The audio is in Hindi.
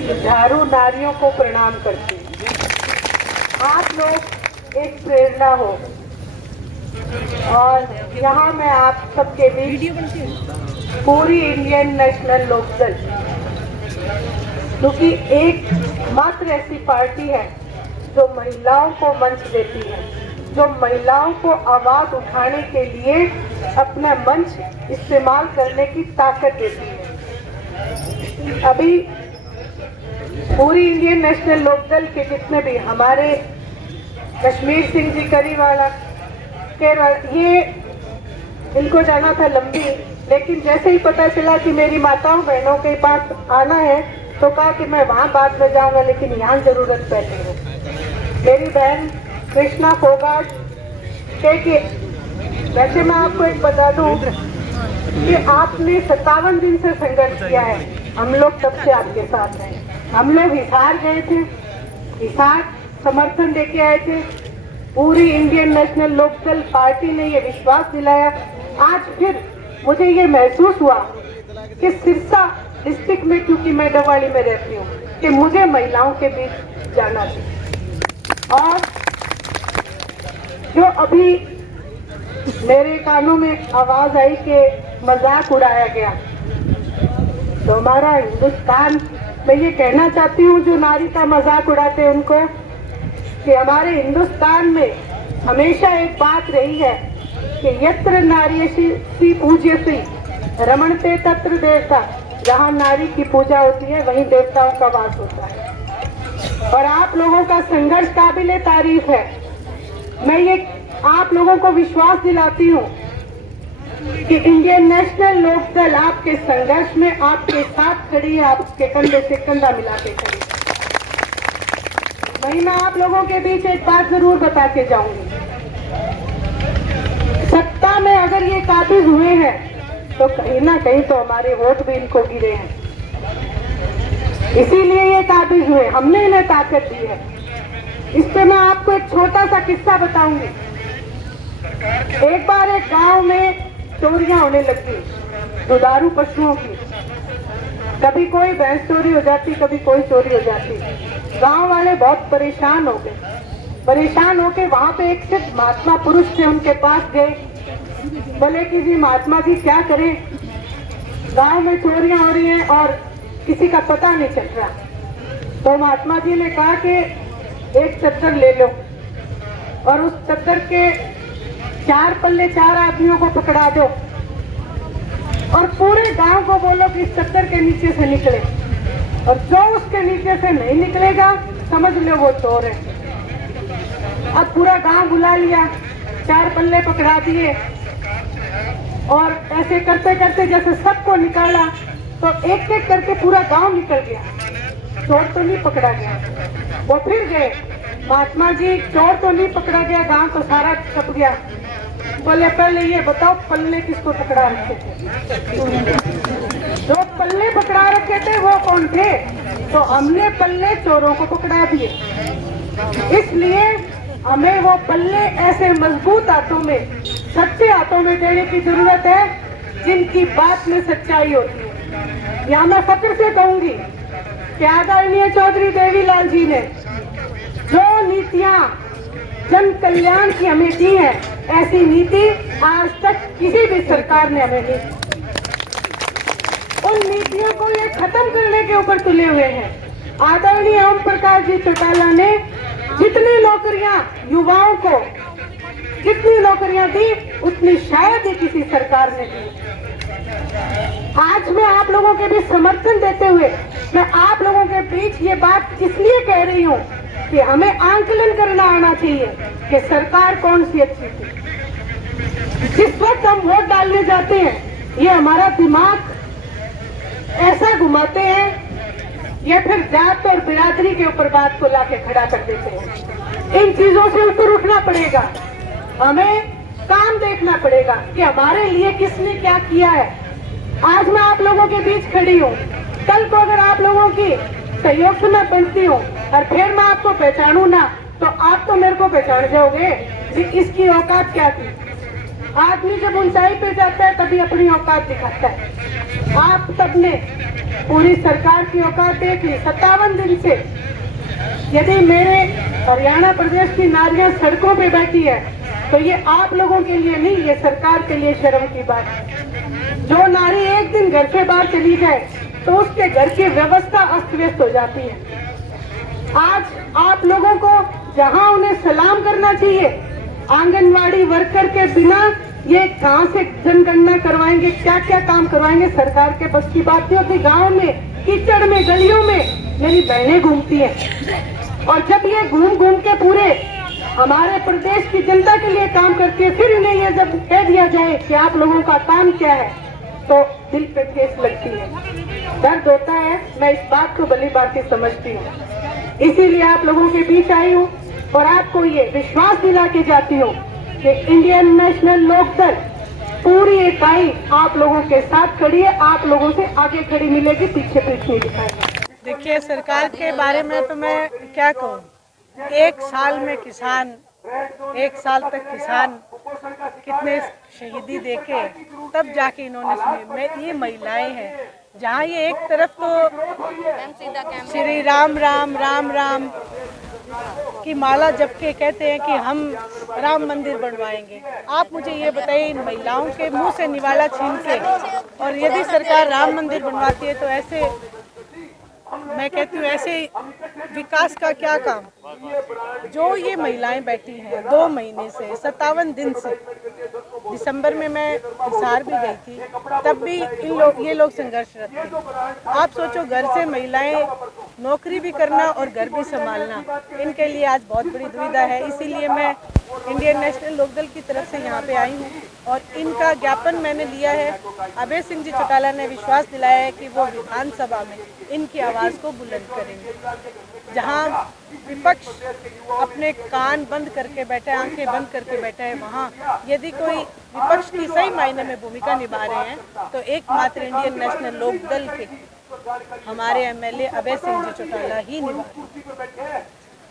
झाड़ू नारियों को प्रणाम करती हूँ। आप लोग एक प्रेरणा हो और यहाँ मैं आप सबके बीच पूरी इंडियन नेशनल लोकदल, क्योंकि एक मात्र ऐसी पार्टी है जो महिलाओं को मंच देती है, जो महिलाओं को आवाज उठाने के लिए अपना मंच इस्तेमाल करने की ताकत देती है। अभी पूरी इंडियन नेशनल लोकदल के जितने भी हमारे कश्मीर सिंह जी करीवाला केरल, ये इनको जाना था लंबी, लेकिन जैसे ही पता चला कि मेरी माताओं बहनों के पास आना है तो कहा कि मैं वहां बाद में जाऊंगा, लेकिन यहाँ जरूरत पहले है। मेरी बहन कृष्णा फोगाट के वैसे मैं आपको एक बता दूं कि आपने 57 दिन से संघर्ष किया है। हम लोग तब से आपके साथ हैं। हम लोग हिसार गए थे, हिसार समर्थन देके आए थे। पूरी इंडियन नेशनल लोकदल पार्टी ने ये विश्वास दिलाया। आज फिर मुझे ये महसूस हुआ कि सिरसा डिस्ट्रिक्ट में, क्योंकि मैं डवाली में रहती हूँ, कि मुझे महिलाओं के बीच जाना चाहिए। और जो अभी मेरे कानों में आवाज आई कि मजाक उड़ाया गया, तो हमारा हिंदुस्तान, मैं ये कहना चाहती हूँ जो नारी का मजाक उड़ाते हैं उनको, कि हमारे हिंदुस्तान में हमेशा एक बात रही है कि यत्र नार्यसी पूज्यसी रमणते तत्र देवता। जहाँ नारी की पूजा होती है वहीं देवताओं का वास होता है। और आप लोगों का संघर्ष काबिले तारीफ है। मैं ये आप लोगों को विश्वास दिलाती हूँ कि इंडियन नेशनल लोकदल आपके संघर्ष में आपके साथ खड़ी है, आपके कंधे से कंधा मिला के खड़ी है। वही मैं आप लोगों के बीच एक बात जरूर बता के जाऊंगी। सत्ता में अगर ये काबिज हुए हैं तो कहीं ना कहीं तो हमारे वोट भी इनको गिरे हैं, इसीलिए ये काबिज हुए। हमने इन्हें ताकत दी है। इस पे मैं आपको एक छोटा सा किस्सा बताऊंगी। एक बार एक गांव में चोरियां होने लगी, दुधारू पशुओं की। कभी कोई भैंस चोरी हो जाती, कभी कोई चोरी हो जाती। गांव वाले बहुत परेशान हो गए। परेशान होके वहां पे एक सिर्फ महात्मा पुरुष थे, उनके पास गए। बोले कि जी महात्मा जी क्या करें, गांव में चोरियां हो रही हैं और किसी का पता नहीं चल रहा। तो महात्मा जी ने कहा कि एक चद्दर ले लो और उस चद्दर के 4 पल्ले 4 आदमियों को पकड़ा दो और पूरे गांव को बोलो कि इस चद्दर के नीचे से निकले, और जो उसके नीचे से नहीं निकलेगा समझ लो वो चोर है। अब पूरा गांव बुला लिया, 4 पल्ले पकड़ा दिए और ऐसे करते करते जैसे सबको निकाला तो एक एक करके पूरा गांव निकल गया। चोर तो नहीं पकड़ा गया। वो फिर गए, महात्मा जी चोर तो नहीं पकड़ा गया, गांव तो सारा छप गया। बोले पहले ये बताओ पल्ले किसको पकड़ा रखे थे? जो पल्ले पकड़ा रखे थे वो कौन थे? तो हमने पल्ले चोरों को पकड़ा दिए। इसलिए हमें वो पल्ले ऐसे मजबूत हाथों में, सच्चे हाथों में देने की जरूरत है जिनकी बात में सच्चाई होती है। यहाँ मैं फक्र से कहूंगी कि आदरणीय चौधरी देवीलाल जी ने जो नीतियां जन कल्याण की हमें दी है, ऐसी नीति आज तक किसी भी सरकार ने हमें नहीं दी। उन नीतियों को ये खत्म करने के ऊपर तुले हुए हैं। आदरणीय ओम प्रकाश जी चौटाला ने जितनी नौकरियां युवाओं को, जितनी नौकरियां दी उतनी शायद ही किसी सरकार ने दी। आज मैं आप लोगों के बीच समर्थन देते हुए मैं आप लोगों के बीच ये बात इसलिए कह रही हूँ कि हमें आंकलन करना आना चाहिए कि सरकार कौन सी अच्छी थी। जिस वक्त हम वोट डालने जाते हैं ये हमारा दिमाग ऐसा घुमाते हैं, ये फिर जात और बिरादरी के ऊपर बात को लाके खड़ा कर देते हैं। इन चीजों से ऊपर उठना पड़ेगा। हमें काम देखना पड़ेगा कि हमारे लिए किसने क्या किया है। आज मैं आप लोगों के बीच खड़ी हूँ, कल को अगर आप लोगों की सहयोग से मैं बनती हूँ और फिर मैं आपको पहचानू ना, तो आप तो मेरे को पहचान जाओगे कि इसकी औकात क्या थी। आदमी जब ऊंचाई पे जाता है तभी अपनी औकात दिखाता है। आप सबने पूरी सरकार की औकात देख ली। 57 दिन से यदि मेरे हरियाणा प्रदेश की नारियां सड़कों पे बैठी है तो ये आप लोगों के लिए नहीं, ये सरकार के लिए शर्म की बात है। जो नारी एक दिन घर से बाहर चली जाए तो उसके घर की व्यवस्था अस्त व्यस्त हो जाती है। आज आप लोगों को जहां उन्हें सलाम करना चाहिए, आंगनवाड़ी वर्कर के बिना ये कहां से जनगणना करवाएंगे, क्या क्या काम करवाएंगे, सरकार के बस की बात नहीं होती। गांव में कीचड़ में गलियों में मेरी बहनें घूमती हैं और जब ये घूम घूम के पूरे हमारे प्रदेश की जनता के लिए काम करती है, फिर इन्हें ये जब कह दिया जाए कि आप लोगों का काम क्या है तो दिल पे ठेस लगती है, दर्द होता है। मैं इस बात को भली भांति समझती हूँ, इसीलिए आप लोगों के बीच आई हूँ और आपको ये विश्वास दिला के जाती हूँ कि इंडियन नेशनल लोकदल पूरी इकाई आप लोगों के साथ खड़ी है, आप लोगों से आगे खड़ी मिलेगी, पीछे नहीं दिखाएगी। देखिए, सरकार के बारे में तो मैं क्या कहूँ, एक साल में किसान, एक साल तक किसान कितने शहीदी देके तब जाके इन्होंने सुनी। ये महिलाएं हैं, जहाँ ये एक तरफ तो श्री राम राम राम राम की माला जप के कहते हैं कि हम राम मंदिर बनवाएंगे। आप मुझे ये बताइए, इन महिलाओं के मुंह से निवाला छीन के, और यदि सरकार राम मंदिर बनवाती है तो ऐसे, मैं कहती हूँ, ऐसे विकास का क्या काम। जो ये महिलाएं बैठी हैं 2 महीने से, 57 दिन से, दिसंबर में मैं हिसार भी गई थी, तब भी ये लोग संघर्षरत थे। आप सोचो, घर से महिलाएं नौकरी भी करना और घर भी संभालना, इनके लिए आज बहुत बड़ी दुविधा है। इसीलिए मैं इंडियन नेशनल लोकदल की तरफ से यहाँ पे आई हूँ और इनका ज्ञापन मैंने लिया है। अभय सिंह जी चौटाला ने विश्वास दिलाया है कि वो विधानसभा में इनकी आवाज़ को बुलंद करेंगे। जहाँ विपक्ष अपने कान बंद करके बैठा है, आंखें बंद करके बैठा है, वहाँ यदि कोई विपक्ष की सही मायने में भूमिका निभा रहे हैं तो एकमात्र इंडियन नेशनल लोकदल के हमारे एमएलए अभय सिंह जी चौटाला ही निभा रहे हैं।